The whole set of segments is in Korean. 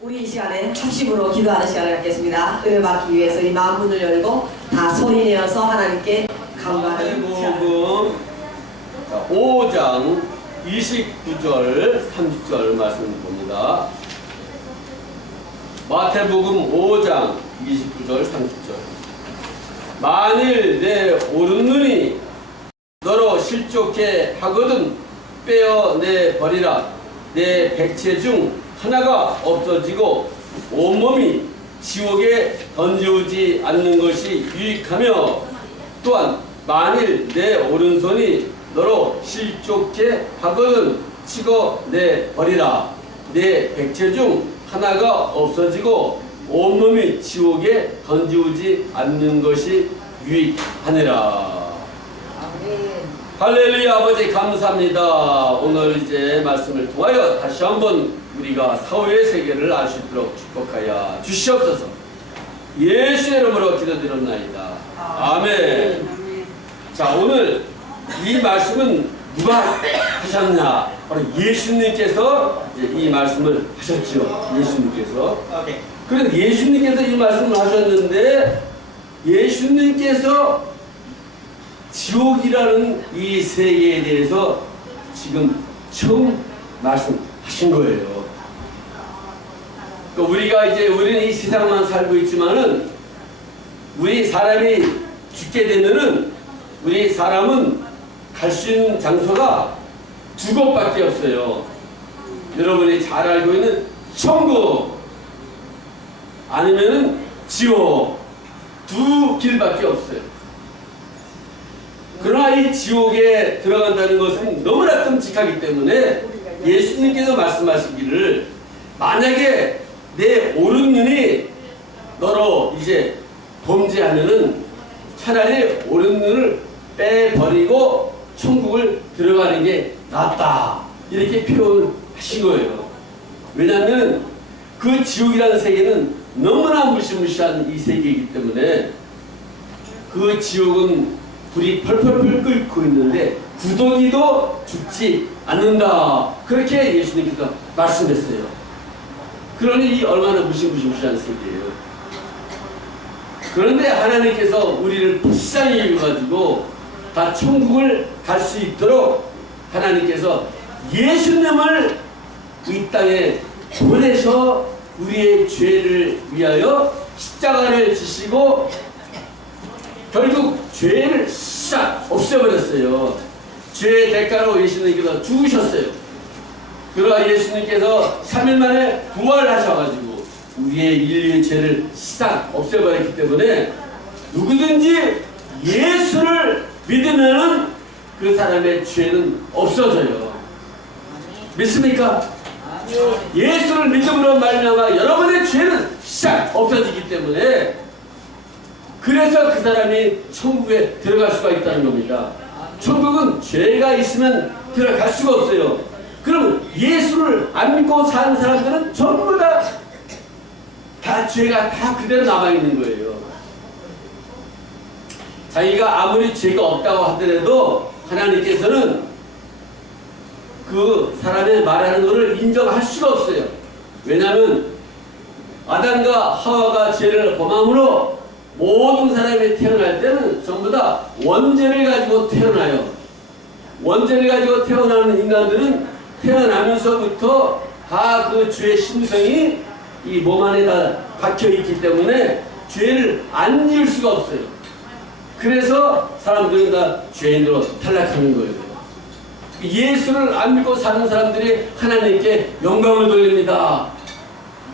우리 이 시간에 합심으로 기도하는 시간을 갖겠습니다. 은혜 받기 위해서 이 마음 문을 열고 다 소리내어서 하나님께 감사하는 시간. 마태복음 5장 29절 30절 말씀 봅니다. 마태복음 5장 29절 30절. 만일 내 오른눈이 너로 실족해 하거든 빼어내 버리라. 내 백체 중 하나가 없어지고 온몸이 지옥에 던져오지 않는 것이 유익하며, 또한 만일 내 오른손이 너로 실족해 하거든 치고 내 버리라. 내 백체 중 하나가 없어지고 온몸이 지옥에 던져오지 않는 것이 유익하니라. 할렐루야. 아버지 감사합니다. 오늘 이제 말씀을 통하여 다시 한번 우리가 사후의 세계를 알 수 있도록 축복하여 주시옵소서. 예수의 이름으로 기도드렸나이다. 아멘. 자, 오늘 이 말씀은 누가 하셨냐? 바로 예수님께서 이 말씀을 하셨죠. 예수님께서. 그런데 예수님께서 이 말씀을 하셨는데, 예수님께서 지옥이라는 이 세계에 대해서 지금 처음 말씀하신 거예요. 그러니까 우리는 이 세상만 살고 있지만은, 우리 사람이 죽게 되면은 우리 사람은 갈 수 있는 장소가 두 곳밖에 없어요. 여러분이 잘 알고 있는 천국 아니면은 지옥, 두 길밖에 없어요. 그러나 이 지옥에 들어간다는 것은 너무나 끔찍하기 때문에 예수님께서 말씀하시기를, 만약에 내 오른눈이 너로 이제 범죄하면은 차라리 오른눈을 빼버리고 천국을 들어가는 게 낫다, 이렇게 표현하신 거예요. 왜냐하면 그 지옥이라는 세계는 너무나 무시무시한 이 세계이기 때문에, 그 지옥은 불이 펄펄펄 끓고 있는데 구더기도 죽지 않는다, 그렇게 예수님께서 말씀했어요. 그러니 이 얼마나 무시무시한 세계예요. 그런데 하나님께서 우리를 불쌍히 여겨가지고 다 천국을 갈 수 있도록 하나님께서 예수님을 이 땅에 보내셔 우리의 죄를 위하여 십자가를 지시고 결국 죄를 싹 없애버렸어요. 죄의 대가로 예수님께서 죽으셨어요. 그러나 예수님께서 3일 만에 부활하셔가지고 우리의 인류의 죄를 싹 없애버렸기 때문에, 누구든지 예수를 믿으면 그 사람의 죄는 없어져요. 믿습니까? 예수를 믿음으로 말미암아 여러분의 죄는 싹 없어지기 때문에, 그래서 그 사람이 천국에 들어갈 수가 있다는 겁니다. 천국은 죄가 있으면 들어갈 수가 없어요. 그럼 예수를 안 믿고 사는 사람들은 전부 다 죄가 다 그대로 남아있는 거예요. 자기가 아무리 죄가 없다고 하더라도 하나님께서는 그 사람의 말하는 것을 인정할 수가 없어요. 왜냐하면 아담과 하와가 죄를 범함으로 모든 사람이 태어날 때는 전부 다 원죄를 가지고 태어나요. 원죄를 가지고 태어나는 인간들은 태어나면서부터 다 그 죄의 심성이 이 몸 안에다 박혀있기 때문에 죄를 안 지을 수가 없어요. 그래서 사람들이 다 죄인으로 탈락하는 거예요. 예수를 안 믿고 사는 사람들이 하나님께 영광을 돌립니다.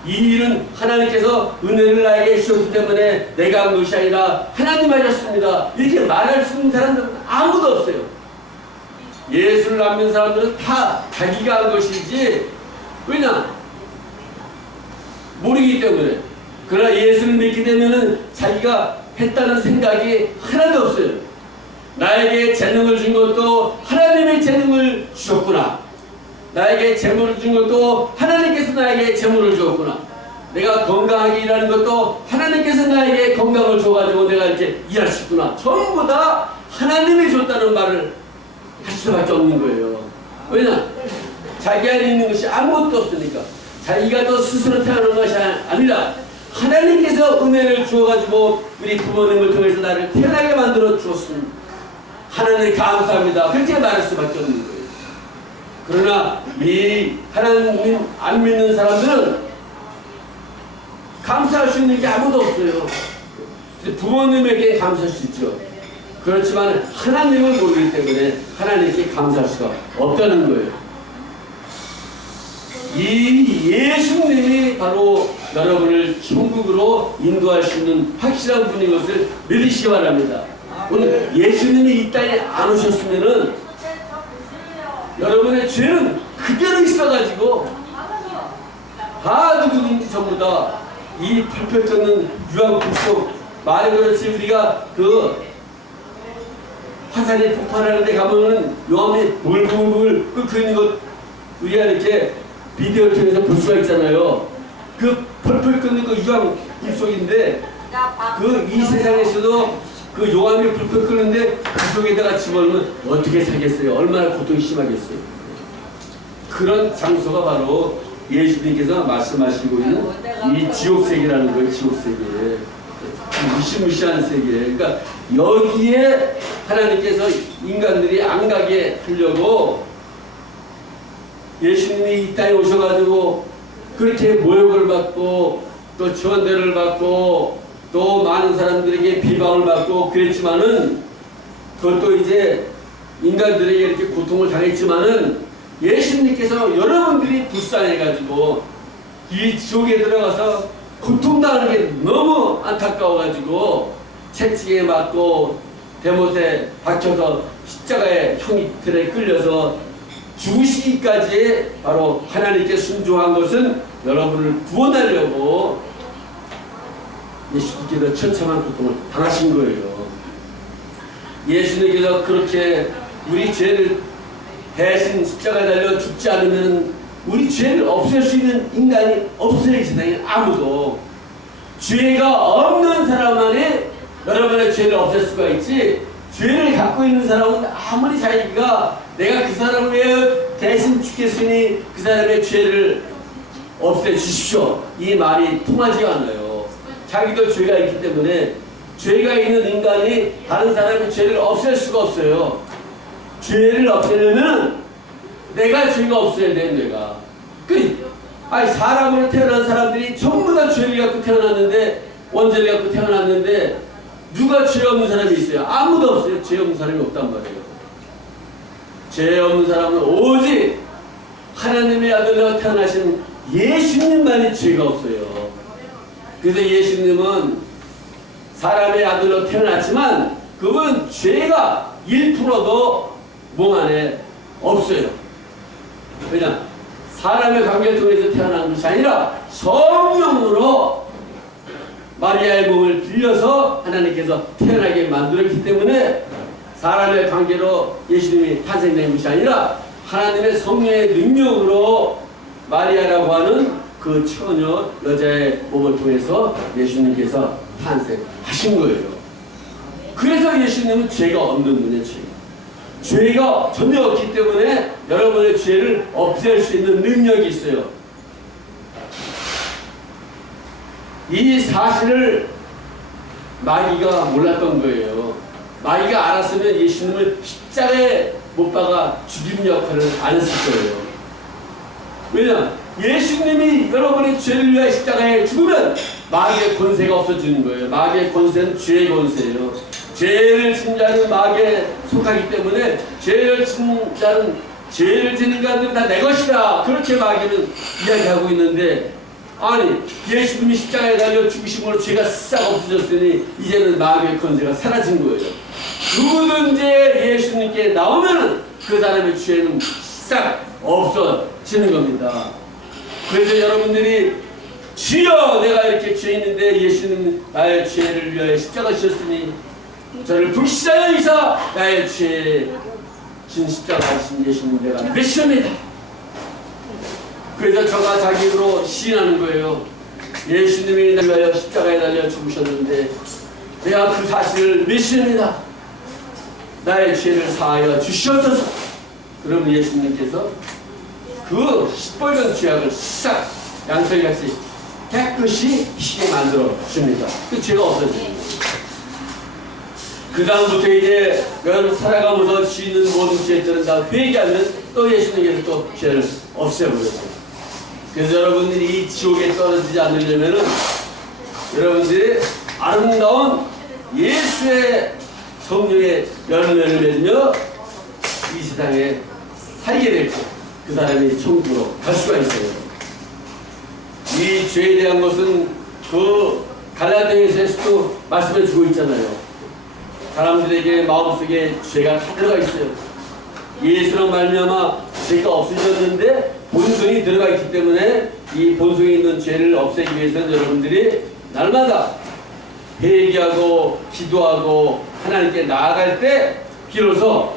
이 일은 하나님께서 은혜를 나에게 주셨기 때문에 내가 한 것이 아니라 하나님 하셨습니다, 이렇게 말할 수 있는 사람들은 아무도 없어요. 예수를 안 믿는 사람들은 다 자기가 한 것이지, 왜냐? 모르기 때문에. 그러나 예수를 믿게 되면은 자기가 했다는 생각이 하나도 없어요. 나에게 재능을 준 것도 하나님의 재능을 주셨구나. 나에게 재물을 준 것도 하나님께서 나에게 재물을 주었구나. 내가 건강하게 일하는 것도 하나님께서 나에게 건강을 줘가지고 내가 이렇게 일할 수 있구나. 전부 다 하나님이 줬다는 말을 할 수밖에 없는 거예요. 왜냐? 자기 안에 있는 것이 아무것도 없으니까. 자기가 또 스스로 태어난 것이 아니라 하나님께서 은혜를 주어가지고 우리 부모님을 통해서 나를 태어나게 만들어 주었습니다. 하나님 감사합니다. 그렇게 말할 수밖에 없는 거예요. 그러나 이 하나님 안 믿는 사람들은 감사할 수 있는 게 아무도 없어요. 부모님에게 감사할 수 있죠. 그렇지만 하나님을 모르기 때문에 하나님께 감사할 수가 없다는 거예요. 이 예수님이 바로 여러분을 천국으로 인도할 수 있는 확실한 분인 것을 믿으시기 바랍니다. 오늘 예수님이 이 땅에 안 오셨으면은 여러분의 죄는 그대로 있어가지고 다 누구든지 전부 다 이 펄펄 끓는 유황불 속, 말이 그렇지 우리가 그 화산이 폭발하는 데 가면은 용암이 물글물 끓고 있는 것 우리가 이렇게 비디오를 통해서 볼 수가 있잖아요. 그 펄펄 끓는 그 유황불 속인데 그 이 세상에서도 그 용암이 펄펄 끓는데 그 속에다가 집어넣으면 어떻게 살겠어요? 얼마나 고통이 심하겠어요? 그런 장소가 바로 예수님께서 말씀하시고 있는 이 지옥세계라는 거예요. 지옥세계. 무시무시한 세계. 그러니까 여기에 하나님께서 인간들이 안 가게 하려고 예수님이 이 땅에 오셔가지고 그렇게 모욕을 받고 또 전대를 받고 또 많은 사람들에게 비방을 받고 그랬지만은 그것도 이제 인간들에게 이렇게 고통을 당했지만은 예수님께서 여러분들이 불쌍해가지고 이 지옥에 들어가서 고통당하는 게 너무 안타까워가지고 채찍에 맞고 대못에 박혀서 십자가의 형틀에 끌려서 죽으시기까지 바로 하나님께 순종한 것은 여러분을 구원하려고 예수님께서 처참한 고통을 당하신 거예요. 예수님께서 그렇게 우리 죄를 대신 십자가에 달려 죽지 않으면 우리 죄를 없앨 수 있는 인간이 없어요. 이 세상에 아무도. 죄가 없는 사람만이 여러분의 죄를 없앨 수가 있지, 죄를 갖고 있는 사람은 아무리 자기가 내가 그 사람을 위해 대신 죽겠으니 그 사람의 죄를 없애주십시오, 이 말이 통하지가 않아요. 자기도 죄가 있기 때문에 죄가 있는 인간이 다른 사람의 죄를 없앨 수가 없어요. 죄를 없애려면 내가 죄가 없어야 돼. 내가 아니 사람으로 태어난 사람들이 전부 다 죄를 갖고 태어났는데, 원죄를 갖고 태어났는데 누가 죄 없는 사람이 있어요? 아무도 없어요. 죄 없는 사람이 없단 말이에요. 죄 없는 사람은 오직 하나님의 아들로 태어나신 예수님만이 죄가 없어요. 그래서 예수님은 사람의 아들로 태어났지만 그분은 죄가 1%도 몸 안에 없어요. 왜냐? 사람의 관계를 통해서 태어난 것이 아니라 성령으로 마리아의 몸을 빌려서 하나님께서 태어나게 만들었기 때문에 사람의 관계로 예수님이 탄생된 것이 아니라 하나님의 성령의 능력으로 마리아라고 하는 그 처녀 여자의 몸을 통해서 예수님께서 탄생하신 거예요. 그래서 예수님은 죄가 없는 분이에요. 죄가 전혀 없기 때문에 여러분의 죄를 없앨 수 있는 능력이 있어요. 이 사실을 마귀가 몰랐던 거예요. 마귀가 알았으면 예수님을 십자가에 못 박아 죽임 역할을 안 했을 거예요. 왜냐? 예수님이 여러분의 죄를 위해 십자가에 죽으면 마귀의 권세가 없어지는 거예요. 마귀의 권세는 죄의 권세예요. 죄를 진 자는 마귀에 속하기 때문에 죄를 진 자는 죄를 지는 자들은 다 내 것이다, 그렇게 마귀는 이야기하고 있는데, 아니 예수님이 십자가에 달려 죽으심으로 죄가 싹 없어졌으니 이제는 마귀의 권세가 사라진 거예요. 누구든지 예수님께 나오면은 그 사람의 죄는 싹 없어지는 겁니다. 그래서 여러분들이 주여 내가 이렇게 죄 있는데 예수님 나의 죄를 위하여 십자가 지셨으니 저를 불쌍히 여기서 나의 죄 진 십자가 지신 예수님 내가 믿습니다. 그래서 저가 자기 입으로 시인하는 거예요. 예수님이 나를 위하여 십자가에 달려 죽으셨는데 내가 그 사실을 믿습니다. 나의 죄를 사하여 주시옵소서. 그러면 예수님께서 그 시뻘건 죄악을 싹 양털같이 깨끗이 시게 만들어 줍니다. 그 죄가 없어집니다. 그 다음부터 이제 여러분 살아가면서 지는 모든 죄들은 다 회개하면 또 예수님께서 또 죄를 없애버렸어요. 그래서 여러분들이 이 지옥에 떨어지지 않으려면은 여러분들이 아름다운 예수의 성령의 열매를 맺으며 이 세상에 살게 될 때 그 사람이 천국으로 갈 수가 있어요. 이 죄에 대한 것은 그 갈라디아서에서도 말씀해 주고 있잖아요. 사람들에게 마음속에 죄가 다 들어가 있어요. 예수로 말미암아 죄가 없어졌는데 본성이 들어가 있기 때문에 이 본성에 있는 죄를 없애기 위해서는 여러분들이 날마다 회개하고 기도하고 하나님께 나아갈 때 비로소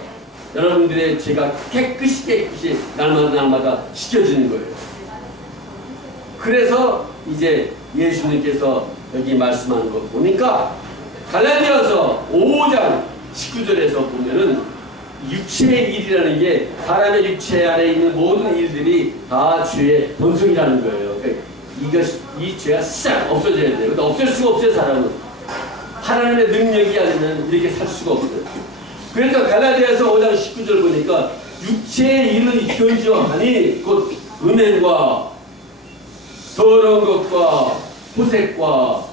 여러분들의 죄가 깨끗이 날마다 씻겨지는 거예요. 그래서 이제 예수님께서 여기 말씀하는 거 보니까 갈라디아서 5장 19절에서 보면은 육체의 일이라는 게 사람의 육체 안에 있는 모든 일들이 다 죄의 본성이라는 거예요. 그러니까 이 죄가 싹 없어져야 돼요. 근데 없앨 수가 없어요, 사람은. 하나님의 능력이 아니면 이렇게 살 수가 없어요. 그러니까 갈라디아서 5장 19절 보니까 육체의 일은 견조하니 곧 음행과 더러운 것과 호색과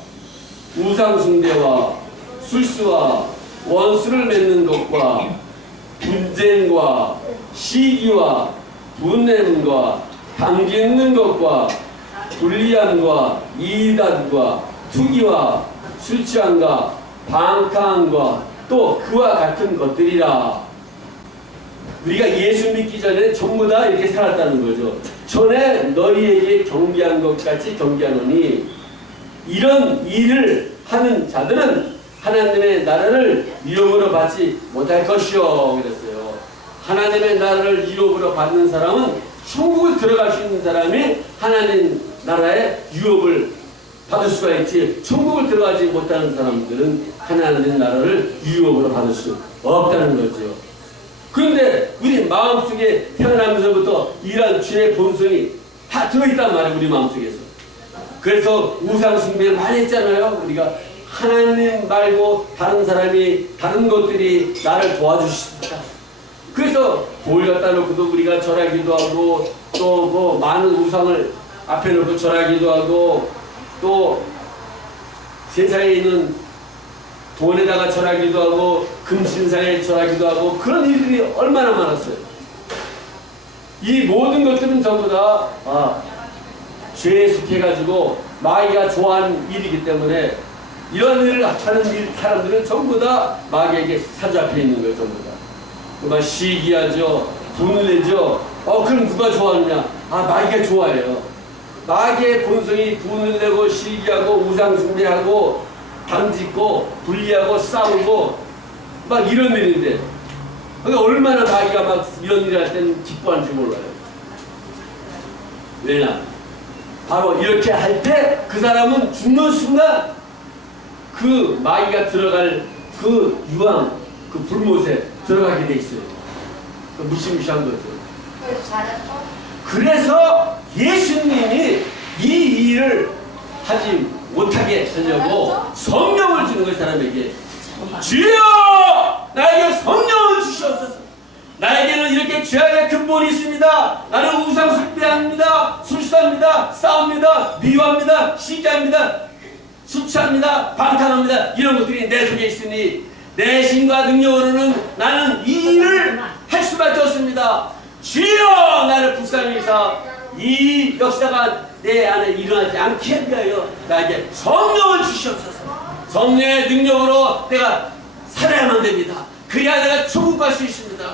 우상숭배와 술수와 원수를 맺는 것과 분쟁과 시기와 분냄과 당짓는 것과 불리함과 이단과 투기와 술취함과 방탕함과 또 그와 같은 것들이라. 우리가 예수 믿기 전에 전부 다 이렇게 살았다는 거죠. 전에 너희에게 경계한 것 같이 경계하노니 이런 일을 하는 자들은 하나님의 나라를 유업으로 받지 못할 것이요 그랬어요. 하나님의 나라를 유업으로 받는 사람은 천국을 들어갈 수 있는 사람이 하나님 나라의 유업을 받을 수가 있지, 천국을 들어가지 못하는 사람들은 하나님 나라를 유업으로 받을 수 없다는 거죠. 그런데 우리 마음속에 태어나면서부터 이러한 죄의 본성이 다 들어있단 말이에요, 우리 마음속에서. 그래서 우상숭배를 많이 했잖아요. 우리가 하나님 말고 다른 사람이, 다른 것들이 나를 도와주십니다. 그래서 돌 갖다 놓고도 우리가 절하기도 하고, 또 뭐 많은 우상을 앞에 놓고 절하기도 하고, 또 세상에 있는 돈에다가 절하기도 하고 금신상에 절하기도 하고 그런 일들이 얼마나 많았어요. 이 모든 것들은 전부 다 죄에 속해가지고 마귀가 좋아하는 일이기 때문에 이런 일을 하는 사람들은 전부 다 마귀에게 사로잡혀 있는 거예요. 전부 다. 그만 시기하죠. 돈을 내죠. 그럼 누가 좋아하느냐? 마귀가 좋아해요. 마귀의 본성이 돈을 내고 시기하고 우상숭배하고 당짓고 분리하고 싸우고 막 이런 일인데, 얼마나 마귀가 막 이런 일을 할 때는 기뻐하는지 몰라요. 왜냐? 바로 이렇게 할 때 그 사람은 죽는 순간 그 마귀가 들어갈 그 유황, 그 불못에 들어가게 돼 있어요. 무시무시한 거죠. 그래서 예수님이 이 일을 하지 못하게 하려고 성령을 주는 거예요, 사람에게. 주여! 나에게 성령을 주시옵소서. 나에게는 이렇게 죄악의 근본이 있습니다. 나는 우상숭배합니다. 술수합니다. 싸웁니다. 미워합니다. 시기합니다. 수치합니다. 방탕합니다. 이런 것들이 내 속에 있으니 내 신과 능력으로는 나는 이 일을 할 수밖에 없습니다. 주여! 나를 불쌍히 여기사 이 역사가 내 안에 일어나지 않게 하여 나에게 성령을 주시옵소서. 성령의 능력으로 내가 살아야만 됩니다. 그래야 내가 천국 갈 수 있습니다.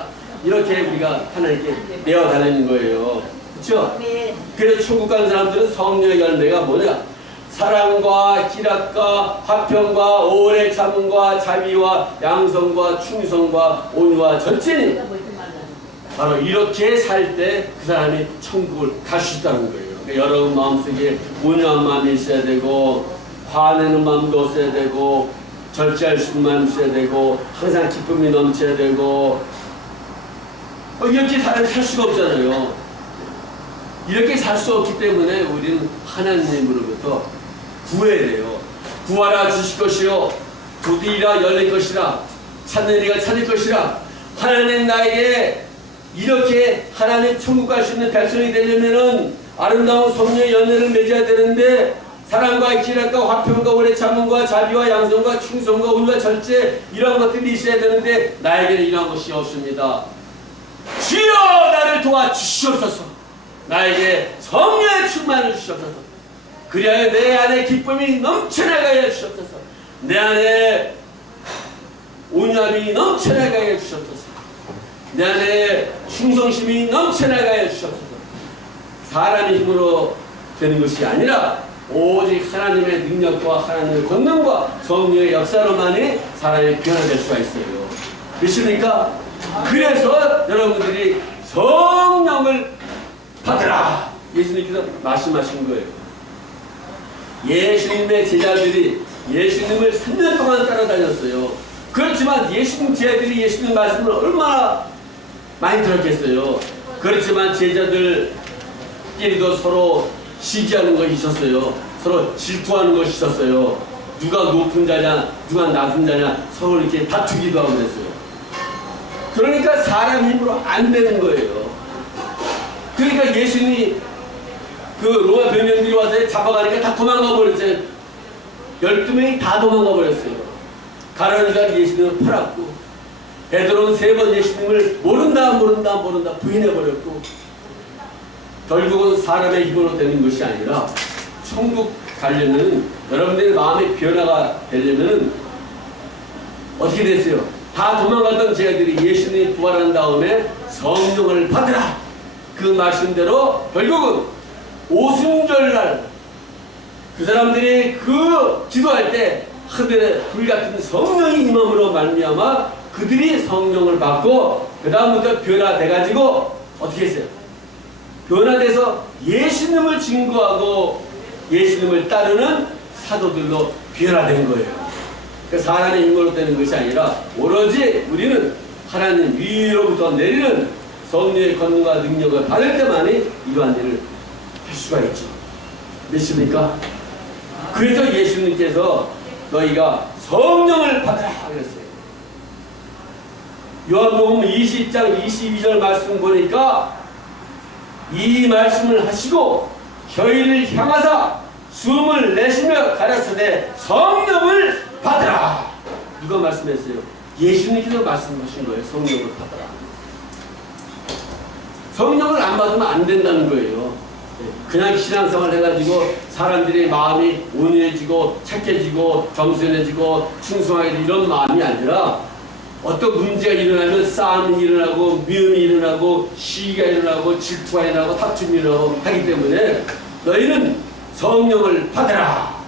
이렇게 우리가 하나님께 내어달라는 거예요. 그렇죠? 그래서 천국 가는 사람들은 성령의 열매가 뭐냐? 사랑과 기락과 화평과 오래 참음과 자비와 양성과 충성과 온유와 전진이, 바로 이렇게 살 때 그 사람이 천국을 갈 수 있다는 거예요. 그러니까 여러분 마음속에 온유한 마음이 있어야 되고, 화내는 마음도 없어야 되고, 절제할 수 있는 마음이 있어야 되고, 항상 기쁨이 넘쳐야 되고, 이렇게 사람이 살 수가 없잖아요. 이렇게 살 수 없기 때문에 우리는 하나님으로부터 구해야 돼요. 구하라 주실 것이요 두드리라 열릴 것이라 찾는 이가 찾을 것이라. 하나님 나에게 이렇게 하나님 천국 갈 수 있는 백성이 되려면은 아름다운 성령의 연례를 맺어야 되는데 사랑과 기락과 화평과 오래 참음과 자비와 양성과 충성과 의와 절제 이런 것들이 있어야 되는데 나에게는 이런 것이 없습니다. 주여 나를 도와주시옵소서. 나에게 성령의 충만을 주시옵소서. 그리하여 내 안에 기쁨이 넘쳐나가게 해주시옵소서. 내 안에 온유함이 넘쳐나가게 해주시옵소서. 내 안에 충성심이 넘쳐나가게 해주시옵소서. 사람의 힘으로 되는 것이 아니라 오직 하나님의 능력과 하나님의 권능과 성령의 역사로만이 사람이 변화될 수가 있어요. 믿습니까? 그래서 여러분들이 성령을 받으라 예수님께서 말씀하신 거예요. 예수님의 제자들이 예수님을 3년 동안 따라다녔어요. 그렇지만 예수님 제자들이 예수님 말씀을 얼마나 많이 들었겠어요. 그렇지만 제자들끼리도 서로 시기하는 것이 있었어요. 서로 질투하는 것이 있었어요. 누가 높은 자냐 누가 낮은 자냐 서로 이렇게 다투기도 하고 그랬어요. 그러니까 사람 힘으로 안 되는 거예요. 그러니까 예수님이 그 로마 병영들이 와서 잡아가니까 다 도망가 버렸어요. 12명이 다 도망가 버렸어요. 가라는 자 예수님을 팔았고 베드로는 3번 예수님을 모른다 부인해 버렸고 결국은 사람의 힘으로 되는 것이 아니라 천국 가려면 여러분들의 마음의 변화가 되려면 어떻게 됐어요? 다 도망가던 제자들이 예수님이 부활한 다음에 성령을 받으라 그 말씀대로 결국은 오순절날 그 사람들이 그 기도할 때 하늘에 불같은 성령이 임함으로 말미암아 그들이 성령을 받고 그 다음부터 변화돼가지고 어떻게 했어요? 변화돼서 예수님을 증거하고 예수님을 따르는 사도들로 변화된 거예요. 그러니까 사람의 힘으로 되는 것이 아니라 오로지 우리는 하나님 위로부터 내리는 성령의 권능과 능력을 받을 때만이 이러한 일을 할 수가 있죠. 믿습니까? 그래서 예수님께서 너희가 성령을 받으라 그랬어요. 요한복음 20장 22절 말씀 보니까 이 말씀을 하시고 저희를 향하사 숨을 내쉬며 가라사대 성령을 받으라. 누가 말씀했어요? 예수님께서 말씀하신 거예요. 성령을 받으라. 성령을 안 받으면 안 된다는 거예요. 그냥 신앙생활 해가지고 사람들의 마음이 온유해지고 착해지고 겸손해지고 충성하게 이런 마음이 아니라 어떤 문제가 일어나면 싸움이 일어나고 미움이 일어나고 시기가 일어나고 질투가 일어나고 다툼이 일어나고 하기 때문에 너희는 성령을 받으라.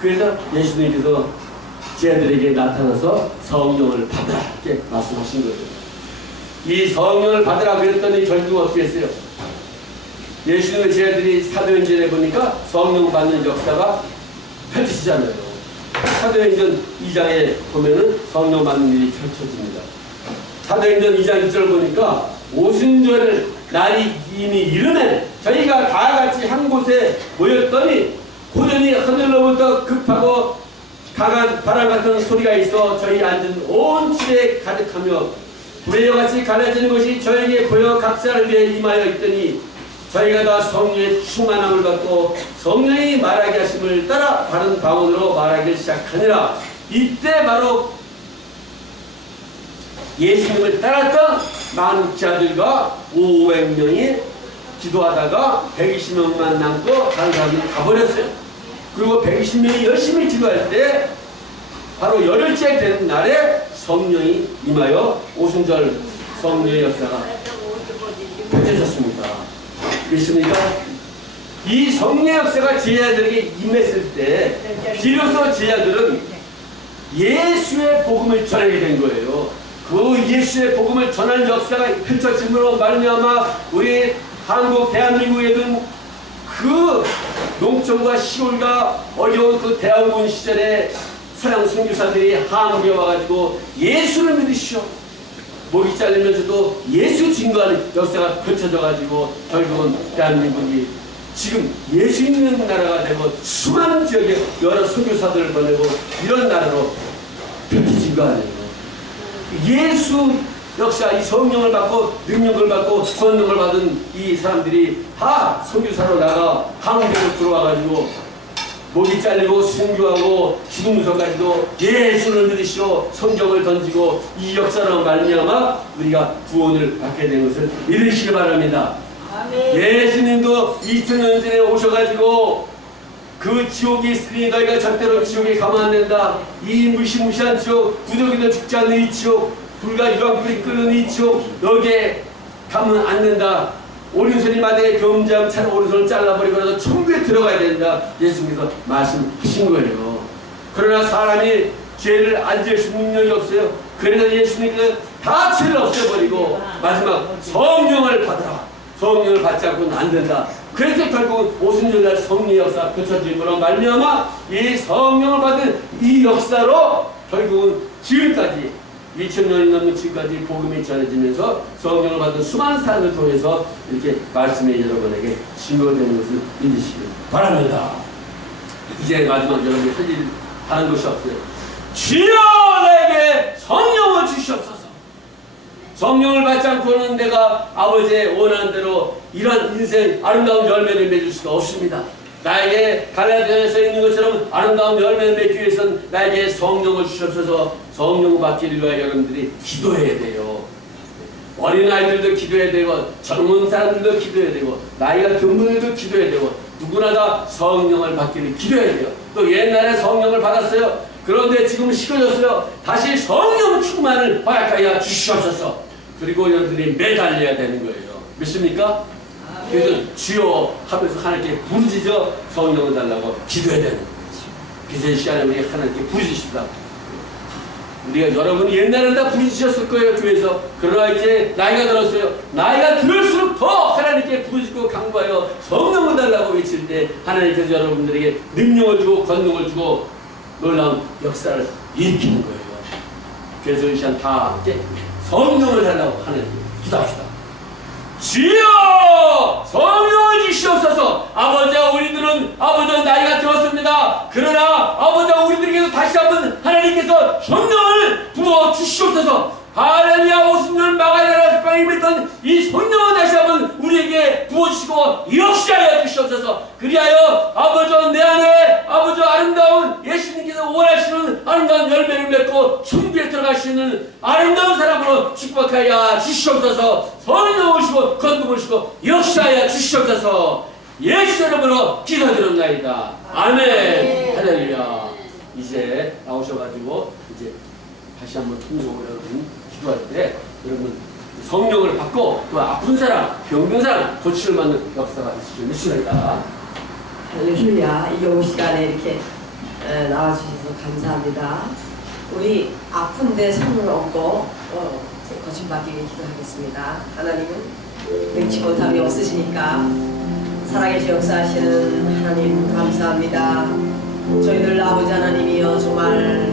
그래서 예수님께서 제자들에게 나타나서 성령을 받으라 이렇게 말씀하신 거예요. 이 성령을 받으라 그랬더니 결국 어떻게 했어요? 예수님의 제자들이 사도행전에 보니까 성령 받는 역사가 펼쳐지잖아요. 사도행전 2장에 보면은 성령 받는 일이 펼쳐집니다. 사도행전 2장 1절 보니까 오순절 날이 이미 이르네 저희가 다 같이 한 곳에 모였더니 고전이 하늘로부터 급하고 강한 바람 같은 소리가 있어 저희 앉은 온 집에 가득하며 불의 같이 갈라지는 것이 저에게 보여 각자를 위해 임하여 있더니 저희가 다 성령의 충만함을 받고 성령이 말하게 하심을 따라 다른 방언으로 말하기 시작하니라. 이때 바로 예수님을 따랐던 많은 자들과 500명이 기도하다가 120명만 남고 다른 사람이 가버렸어요. 그리고 120명이 열심히 기도할 때 바로 열흘째 되는 날에 성령이 임하여 오순절 성령의 역사가 펼쳐졌습니다. 믿습니까? 이 성령의 역사가 제자들에게 임했을 때 비로소 제자들은 예수의 복음을 전하게 된 거예요. 그 예수의 복음을 전하는 역사가 펼쳐짐으로 말미암아 우리 한국 대한민국에는 그 농촌과 시골과 어려운 그 대학원 시절에 서양 선교사들이 한국에 와가지고 예수를 믿으시오. 목이 잘리면서도 예수 증거하는 역사가 펼쳐져가지고 결국은 대한민국이 지금 예수 있는 나라가 되고 수많은 지역에 여러 선교사들을 보내고 이런 나라로 펼쳐진 거 아니에요. 예수 역사 이 성령을 받고 능력을 받고 권능을 받은 이 사람들이 다 선교사로 나가 한국으로 들어와가지고 목이 잘리고 순교하고 죽음 무서까지도 예수를 믿으시고 성경을 던지고 이 역사로 말미암아 우리가 구원을 받게 된 것을 믿으시기 바랍니다. 예수님도 2000년 전에 오셔가지고 그 지옥이 있으니 너희가 절대로 지옥에 가면 안 된다. 이 무시무시한 지옥, 구더기도 죽지 않는 이 지옥, 불과 유황불이 끓는 이 지옥, 여기에 가면 안 된다. 오른손이 마대에 겸자하면 차라리 오른손을 잘라버리고 천국에 들어가야 된다. 예수님께서 말씀하신 거예요. 그러나 사람이 죄를 안 지을 수 있는 능력이 없어요. 그래서 예수님께서 다 죄를 없애버리고 마지막 성령을 받아라. 성령을 받지 않고는 안 된다. 그래서 결국 오순절날 성령의 역사 펼쳐짐으로 말미암아 이 성령을 받은 이 역사로 결국은 지금까지 2000년이 넘는 지금까지 복음이 전해지면서 성령을 받은 수많은 사람을 통해서 이렇게 말씀에 여러분에게 증거되는 것을 믿으시기 바랍니다. 이제 마지막 여러분이 하는 것이 없어요. 주여 내게 성령을 주시옵소서. 성령을 받지 않고는 내가 아버지의 원하는 대로 이런 인생 아름다운 열매를 맺을 수가 없습니다. 나에게 갈라디아서에 있는 것처럼 아름다운 열매를 맺기 위해서는 나에게 성령을 주셔서 성령 받기를 위하여 여러분들이 기도해야 돼요. 어린아이들도 기도해야 되고 젊은 사람들도 기도해야 되고 나이가 든 분들도 기도해야 되고 누구나 다 성령을 받기를 기도해야 돼요. 또 옛날에 성령을 받았어요. 그런데 지금 식어졌어요. 다시 성령 충만을 허락하여 주시옵소서. 그리고 여러분들이 매달려야 되는 거예요. 믿습니까? 그래서 주여 하면서 하나님께 부르짖어 성령을 달라고 기도해야 되는 거죠. 그래서 이 시간에 우리 하나님께 부르짖습니다. 우리가 여러분 옛날에는 다 부르짖으셨을 거예요. 교회에서. 그러나 이제 나이가 들었어요. 나이가 들을수록 더 하나님께 부르짖고 간구하여 성령을 달라고 외칠 때 하나님께서 여러분들에게 능력을 주고 권능을 주고 놀라운 역사를 일으키는 거예요. 그래서 이 시간 다 함께 성령을 달라고 하나님께 기도합시다. 주여 성령을 주시옵소서. 아버지와 우리들은 아버지와 나이가 들었습니다. 그러나 아버지와 우리들에게도 다시 한번 하나님께서 성령을 부어 주시옵소서. 할렐루야. 오순절 마가다라 지방에 있던 이 성령을 다시 한번 우리에게 부어주시고 역사하여 주시옵소서. 그리하여 아버지와 내 안에 아버지와 아름다운 예수님께서 원하시는 아름다운 열매를 맺고 천국에 들어갈 수 있는 아름다운 사람으로 축복하여 주시옵소서. 성령 오시고 건능 오시고 역사하여 주시옵소서. 예수 이름으로 기도드렸나이다. 아멘. 할렐루야. 이제 나오셔가지고 이제 다시 한번 통곡을 여러분 기도할 때 여러분 성령을 받고 또 아픈 사람, 병든 사람 고침을 받는 역사가 있을 줄 믿습니다. 할렐루야. 이 오후 시간에 이렇게 나와주셔서 감사합니다. 우리 아픈데 손을 얹고 고침받기 위해 기도하겠습니다. 하나님은 능치 못함이 없으시니까 살아계신 역사하시는 하나님 감사합니다. 저희들 아버지 하나님이여 정말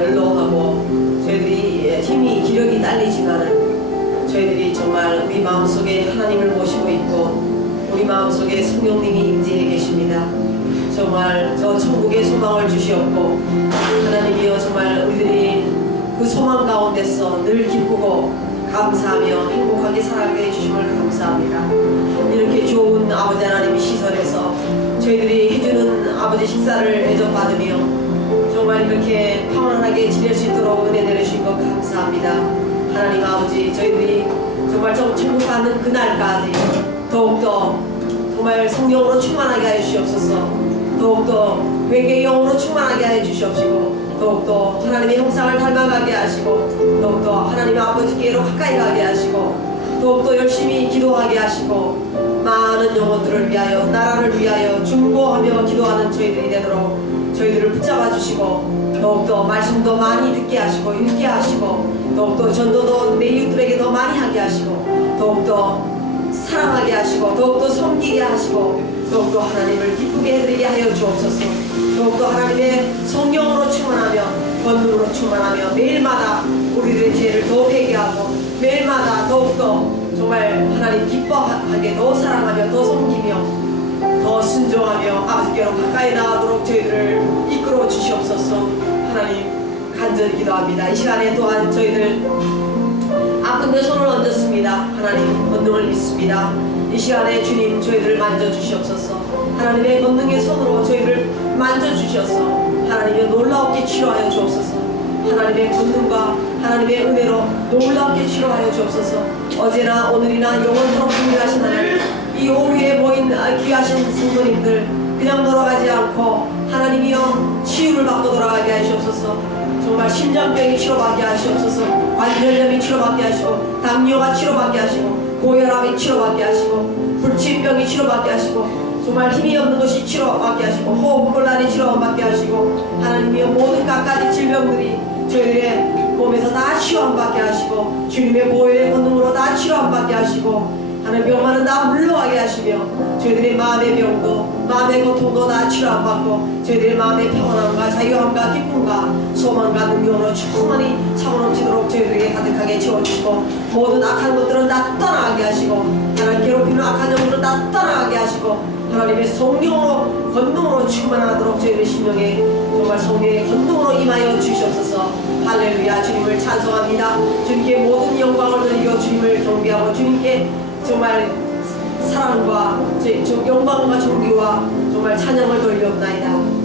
연로하고 저희들이 힘이 기력이 딸리지만은 저희들이 정말 우리 마음속에 하나님을 모시고 있고 우리 마음속에 성령님이 임재해 계십니다. 정말 저 천국의 소망을 주시옵고 하나님이여 정말 우리들이 그 소망 가운데서 늘 기쁘고 감사하며 행복하게 살아가게 해주심을 감사합니다. 이렇게 좋은 아버지 하나님의 시설에서 저희들이 해주는 아버지 식사를 대접받으며 정말 이렇게 평안하게 지낼 수 있도록 은혜 내려주신 것 감사합니다. 하나님 아버지 저희들이 정말 천국 가는 그날까지 더욱더 정말 성령으로 충만하게 하여 주시옵소서. 더욱더 회개의 영으로 충만하게 하여 주시옵시고 더욱더 하나님의 형상을 닮아가게 하시고 더욱더 하나님의 아버지께로 가까이 가게 하시고 더욱더 열심히 기도하게 하시고 많은 영혼들을 위하여 나라를 위하여 중보하며 기도하는 저희들이 되도록 저희들을 붙잡아 주시고 더욱더 말씀도 많이 듣게 하시고 읽게 하시고 더욱더 전도도 내 이웃들에게 더 많이 하게 하시고 더욱더 사랑하게 하시고 더욱더 섬기게 하시고 더욱더 하나님을 기쁘게 해드리게 하여 주옵소서. 더욱더 하나님의 성령으로 충만하며 권능으로 충만하며 매일마다 우리들의 죄를 더 회개하고 매일마다 더욱더 정말 하나님 기뻐하게 더 사랑하며 더 섬기며 더 순종하며 아버지께로 가까이 나아도록 저희들을 이끌어 주시옵소서. 하나님 간절히 기도합니다. 이 시간에 또한 저희들 아픈데 손을 얹었습니다. 하나님 권능을 믿습니다. 이 시간에 주님 저희들을 만져주시옵소서. 하나님의 권능의 손으로 저희를 만져주셔서 하나님의 놀라웠게 치료하여 주옵소서. 하나님의 권능과 하나님의 은혜로 놀랍게 치료하여 주옵소서. 어제나 오늘이나 영원토록 동일하신 하나님, 이 오후에 모인 귀하신 성도님들 그냥 돌아가지 않고 하나님이여 치유를 받고 돌아가게 하시옵소서. 정말 심장병이 치료받게 하시옵소서. 관절염이 치료받게 하시고 당뇨가 치료받게 하시고 고혈압이 치료받게 하시고 불치병이 치료받게 하시고 정말 힘이 없는 것이 치료받게 하시고 호흡곤란이 치료받게 하시고 하나님이여 모든 갖가지 질병들이 저희들의 몸에서 다 치료받게 하시고 주님의 보혈의 권능으로 다 치료받게 하시고 하나님 병만은 다 물러가게 하시며 저희들의 마음의 병도 마음의 고통도 다 치료받고 저희들의 마음의 평안함과 자유함과 기쁨과 소망과 능력으로 충만히 차고넘치도록 저희들에게 가득하게 채워주시고 모든 악한 것들은 다 떠나가게 하시고 하나님 괴롭히는 악한 영들은 다 떠나가게 하시고 하나님의 성령으로 권능으로 충만하도록 저희들의 심령에 정말 성령의 권능으로 임하여 주시옵소서. 할렐루야. 주님을 찬송합니다. 주님께 모든 영광을 드리고 주님을 경배하고 주님께 정말 사랑과 영광과 존귀와 정말 찬양을 돌리옵나이다.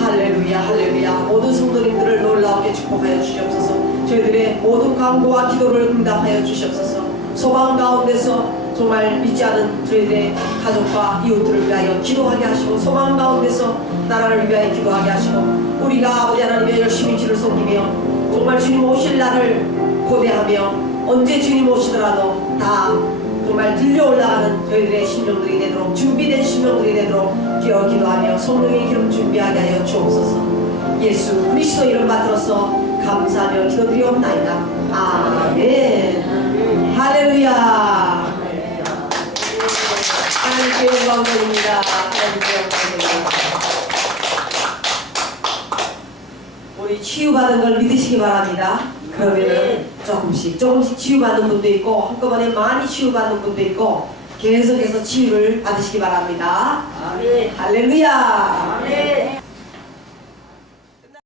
할렐루야. 할렐루야. 모든 성도님들을 놀라우게 축복하여 주시옵소서. 저희들의 모든 간구와 기도를 응답하여 주시옵소서. 소망 가운데서 정말 믿지 않은 저희들의 가족과 이웃들을 위하여 기도하게 하시고 소망 가운데서 나라를 위하여 기도하게 하시고 우리가 아버지 하나님의 열심히 주를 섬기며 정말 주님 오실 날을 고대하며 언제 주님 오시더라도 다 정말 들려 올라가는 저희들의 심령들이 되도록 준비된 심령들이 되도록 기도하며 성령의 기름 준비하게 하여 주옵소서. 예수 그리스도 이름 받들어서 감사하며 기도드리옵나이다. 아멘. 할렐루야. 하나님께 영광 돌립니다. 하나님께 영광 돌립니다. 우리 치유받은 걸 믿으시기 바랍니다. 그러면은 조금씩 치유받는 분도 있고 한꺼번에 많이 치유받는 분도 있고 계속해서 치유를 받으시기 바랍니다. 아멘. 할렐루야. 아멘.